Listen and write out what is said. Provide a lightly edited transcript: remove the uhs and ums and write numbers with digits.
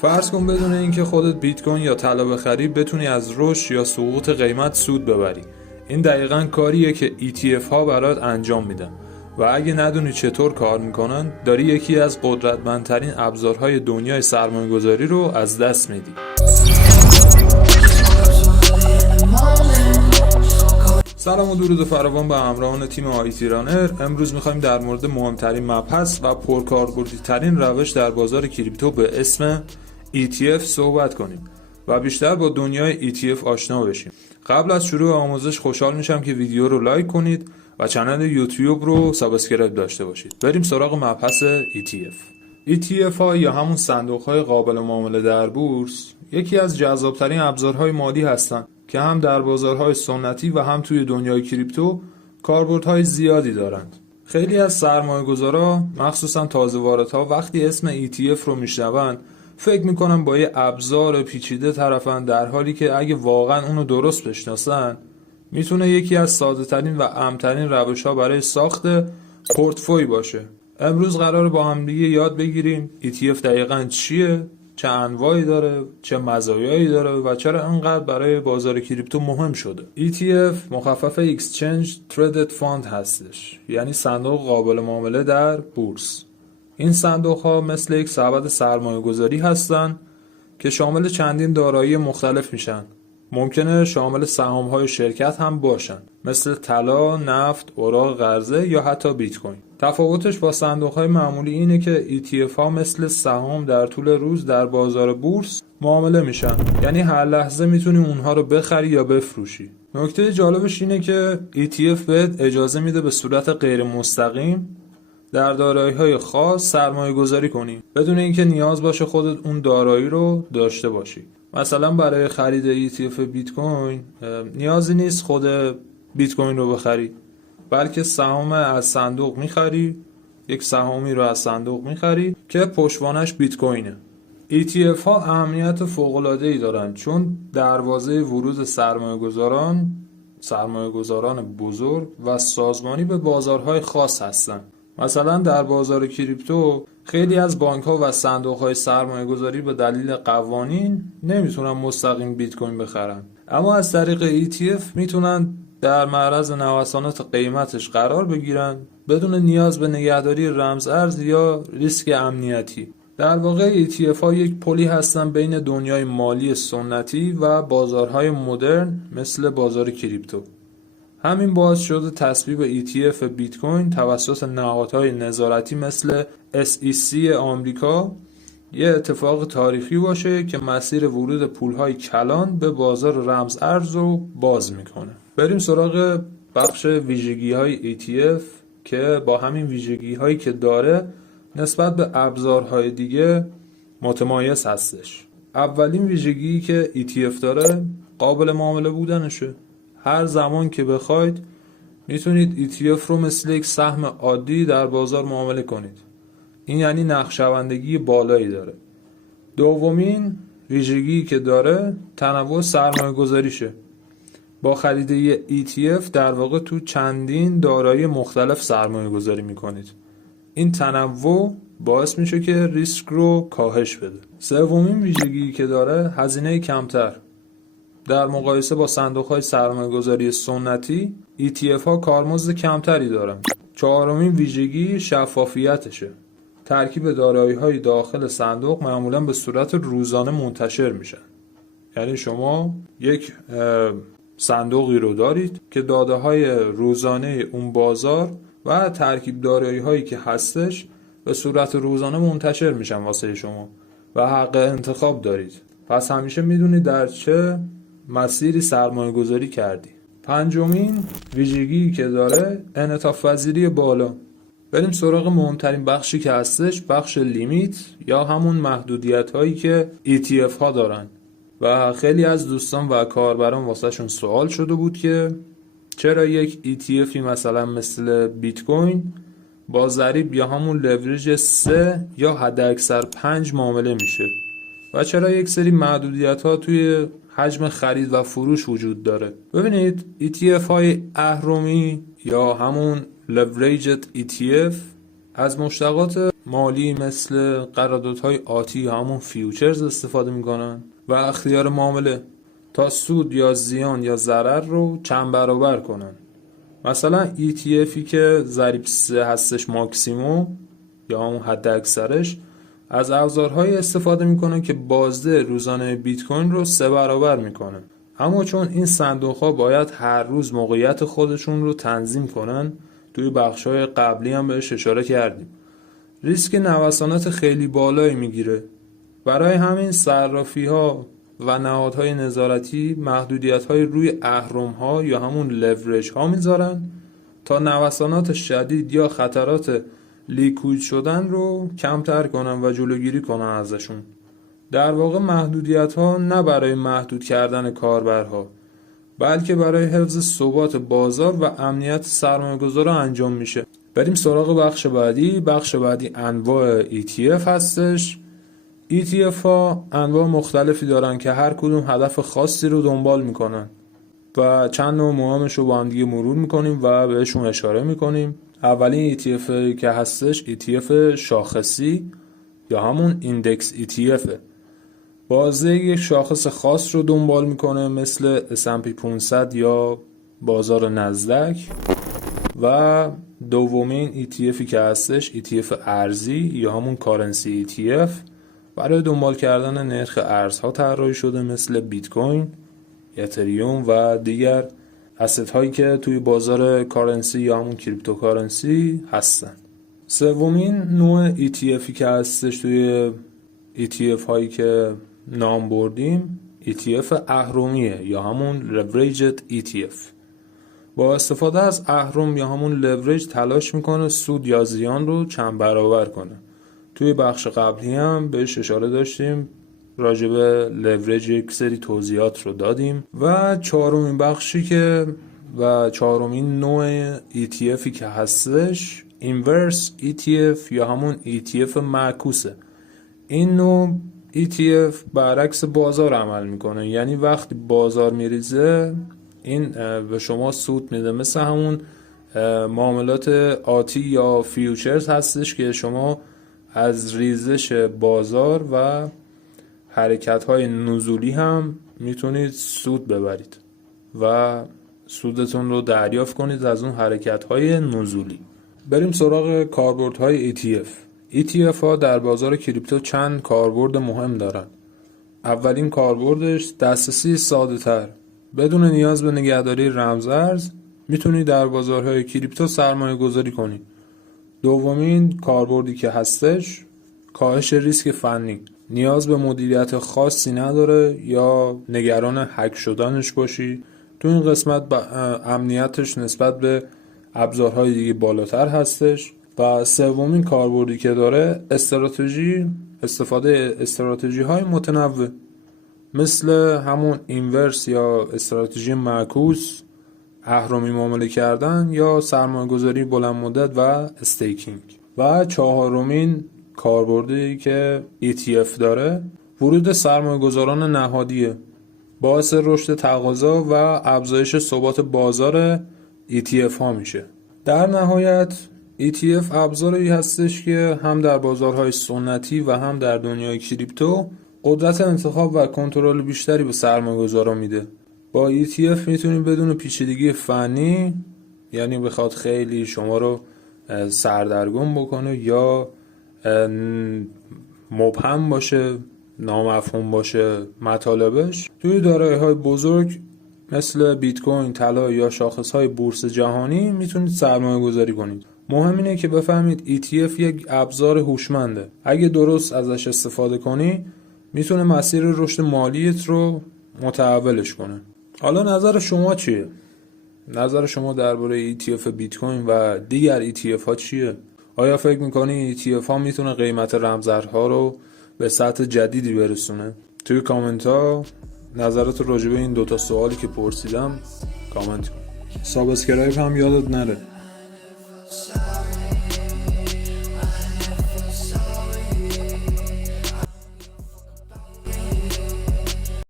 فرض کن بدون اینکه خودت بیت کوین یا طلا بخری بتونی از رشد یا سقوط قیمت سود ببری. این دقیقاً کاریه که ETF ها برات انجام میدن و اگه ندونی چطور کار میکنن داری یکی از قدرتمندترین ابزارهای دنیای سرمایه‌گذاری رو از دست میدی. سلام و درود فراوان به همراهان تیم آیتی رانر. امروز میخوایم در مورد مهمترین مبحث و پرکاربردی ترین روش در بازار کریپتو به اسم ETF صحبت کنیم و بیشتر با دنیای ETF آشنا بشیم. قبل از شروع آموزش خوشحال میشم که ویدیو رو لایک کنید و کانال یوتیوب رو سابسکرایب داشته باشید. بریم سراغ مبحث ETF ها یا همون صندوق های قابل معامله در بورس یکی از جذابترین ابزارهای مالی هستند که هم در بازارهای سنتی و هم توی دنیای کریپتو کاربردهای زیادی دارند. خیلی از سرمایه‌گذارا مخصوصا تازه واردها وقتی اسم ETF رو میشنون فکر میکنن با یه ابزار پیچیده طرفن، در حالی که اگه واقعا اونو درست بشناسن میتونه یکی از ساده ترین و امن‌ترین روش‌ها برای ساخت پورتفوی باشه. امروز قراره با هم دیگه یاد بگیریم ETF دقیقاً چیه، چه انواعی داره، چه مزایایی داره و چرا انقدر برای بازار کریپتو مهم شده. ETF مخفف Exchange Traded Fund هستش، یعنی صندوق قابل معامله در بورس. این صندوق ها مثل یک سبد سرمایه گذاری هستن که شامل چندین دارایی مختلف میشن. ممکنه شامل سهام های شرکت هم باشن، مثل طلا، نفت، اوراق قرضه یا حتی بیت کوین. تفاوتش با صندوق های معمولی اینه که ETF ها مثل سهام در طول روز در بازار بورس معامله میشن، یعنی هر لحظه میتونی اونها رو بخری یا بفروشی. نکته جالبش اینه که ETF بهت اجازه میده به صورت غیر مستقیم در دارایی‌های خاص سرمایه گذاری کنی بدون اینکه نیاز باشه خودت اون دارایی رو داشته باشی. مثلا برای خرید ETF بیت کوین نیازی نیست خود بیت کوین رو بخری، بلکه سهام از صندوق میخری، یک سهامی رو از صندوق میخری که پشتوانش بیت کوینه. ETF ها اهمیت فوق‌العاده‌ای دارن چون دروازه ورود سرمایه‌گذاران بزرگ و سازمانی به بازارهای خاص هستن. مثلا در بازار کریپتو خیلی از بانک‌ها و صندوق‌های سرمایه‌گذاری به دلیل قوانین نمیتونن مستقیم بیت کوین بخرن، اما از طریق ETF میتونن در معرض نوسانات قیمتش قرار بگیرن بدون نیاز به نگهداری رمز ارز یا ریسک امنیتی. در واقع ETF ها یک پلی هستن بین دنیای مالی سنتی و بازارهای مدرن مثل بازار کریپتو. همین باعث شده تصویب ETF بیت کوین توسط نهادهای نظارتی مثل SEC آمریکا یه اتفاق تاریخی باشه که مسیر ورود پولهای کلان به بازار رمز ارز رو باز میکنه. بریم سراغ بخش ویژگی‌های ETF که با همین ویژگی‌هایی که داره نسبت به ابزارهای دیگه متمایز هستش. اولین ویژگی که ETF داره قابل معامله بودنشه. هر زمان که بخواید میتونید ETF رو مثل یک سهم عادی در بازار معامله کنید. این یعنی نقشه‌بندی بالایی داره. دومین ویژگی که داره تنوع سرمایه گذاریشه. با خرید یه ETF در واقع تو چندین دارایی مختلف سرمایه گذاری میکنید. این تنوع باعث میشه که ریسک رو کاهش بده. سومین ویژگی که داره هزینه کمتر. در مقایسه با صندوق‌های سرمایه‌گذاری سنتی ETF ها کارمزد کمتری دارن. چهارمین ویژگی شفافیتشه. ترکیب دارایی‌های داخل صندوق معمولاً به صورت روزانه منتشر میشن. یعنی شما یک صندوقی رو دارید که داده‌های روزانه اون بازار و ترکیب دارایی‌هایی که هستش به صورت روزانه منتشر میشن واسه شما و حق انتخاب دارید. پس همیشه میدونید در چه مسیری سرمایه گذاری کردی. پنجمین ویژگی که داره انعطاف پذیری بالا. بریم سراغ مهمترین بخشی که هستش، بخش لیمیت یا همون محدودیت هایی که ETF ها دارن و خیلی از دوستان و کاربران واسه شون سوال شده بود که چرا یک ETF مثلا مثل بیت کوین با ضریب یا همون لورج 3 یا حداکثر 5 معامله میشه و چرا یک سری محدودیت ها توی حجم خرید و فروش وجود داره. ببینید ETF های اهرمی یا همون leveraged ETF از مشتقات مالی مثل قراردادهای آتی یا همون فیوچرز استفاده میکنن و اختیار معامله تا سود یا زیان یا ضرر رو چند برابر کنن. مثلا ETFی که ضریب 3 هستش ماکسیموم یا همون حد اکثرش، از ابزارهای استفاده میکنه که بازده روزانه بیت کوین رو 3 برابر میکنه. اما چون این صندوق‌ها باید هر روز موقعیت خودشون رو تنظیم کنن، توی بخش‌های قبلی هم بهش اشاره کردیم، ریسک نوسانات خیلی بالایی میگیره. برای همین صرافی‌ها و نهادهای نظارتی محدودیت‌های روی اهرم‌ها یا همون لورج ها میذارن تا نوسانات شدید یا خطرات لیکوید شدن رو کمتر کنن و جلوگیری کنن ازشون. در واقع محدودیت‌ها نه برای محدود کردن کاربرها، بلکه برای حفظ ثبات بازار و امنیت سرمایه‌گذار انجام میشه. بریم سراغ بخش بعدی. بخش بعدی انواع ETF هستش. ETF ها انواع مختلفی دارن که هر کدوم هدف خاصی رو دنبال میکنن و چند نوع مهمش رو با هم دیگه مرور میکنیم و بهشون اشاره میکنیم. اولین ETF که هستش ETF شاخصی یا همون ایندکس ETF. بازده یک شاخص خاص رو دنبال میکنه مثل S&P 500 یا بازار نزدک. و دومین ETFی که هستش ETF ارزی یا همون کارنسی ETF، برای دنبال کردن نرخ ارزها طراحی شده مثل بیت کوین، اتریوم و دیگر اسست هایی که توی بازار کارنسی یا همون کریپتوکارنسی هستن. سومین نوع ETFی که هستش توی ETF هایی که نام بردیم ETF اهرمیه یا همون leveraged ETF. با استفاده از اهرم یا همون لورج تلاش میکنه سود یا زیان رو چند برابر کنه. توی بخش قبلی هم بهش اشاره داشتیم، راجع به لورج یک سری توضیحات رو دادیم. و چهارمین نوع ETFی که هستش اینورس ETF یا همون ETF معکوسه. این نوع ETF برعکس بازار عمل میکنه، یعنی وقتی بازار میریزه این به شما سود میده، مثل همون معاملات آتی یا فیوچرز هستش که شما از ریزش بازار و حرکت‌های نزولی هم میتونید سود ببرید و سودتون رو دریافت کنید از اون حرکت‌های نزولی. بریم سراغ کاربردهای ETF ها در بازار کریپتو چند کاربرد مهم دارن. اولین کاربردش دسترسی ساده تر. بدون نیاز به نگهداری رمزارز میتونید در بازارهای کریپتو سرمایه گذاری کنید. دومین کاربردی که هستش کاهش ریسک فنی. نیاز به مدیریت خاصی نداره یا نگران هک شدنش باشی. تو این قسمت امنیتش نسبت به ابزارهای دیگه بالاتر هستش. و سومین کاربردی که داره استراتژی های متنوع مثل همون اینورس یا استراتژی معکوس، اهرمی معامله کردن یا سرمایه گذاری بلند مدت و استیکینگ. و چهارمین کاربردی که ETF داره ورود سرمایه گذاران نهادیه، باعث رشد تقاضا و افزایش ثبات بازار ETF ها میشه. در نهایت ETF ابزاری هستش که هم در بازارهای سنتی و هم در دنیای کریپتو قدرت انتخاب و کنترل بیشتری به سرمایه‌گذارا میده. با ETF میتونید بدون پیچیدگی فنی، یعنی بخواد خیلی شما رو سردرگم بکنه یا مبهم باشه، نامفهوم باشه مطالبش، توی دارایی‌های بزرگ مثل بیت کوین، طلا یا شاخص‌های بورس جهانی میتونید سرمایه‌گذاری کنید. مهم اینه که بفهمید ETF یک ابزار هوشمنده. اگه درست ازش استفاده کنی میتونه مسیر رشد مالیت رو متحولش کنه. حالا نظر شما چیه؟ نظر شما درباره ETF بیت کوین و دیگر ETF ها چیه؟ آیا فکر میکنی ETF ها میتونه قیمت رمزارزها رو به سطح جدیدی برسونه؟ توی کامنت ها نظرات راجع به این دوتا سوالی که پرسیدم کامنت کن. سابسکرایب هم یادت نره.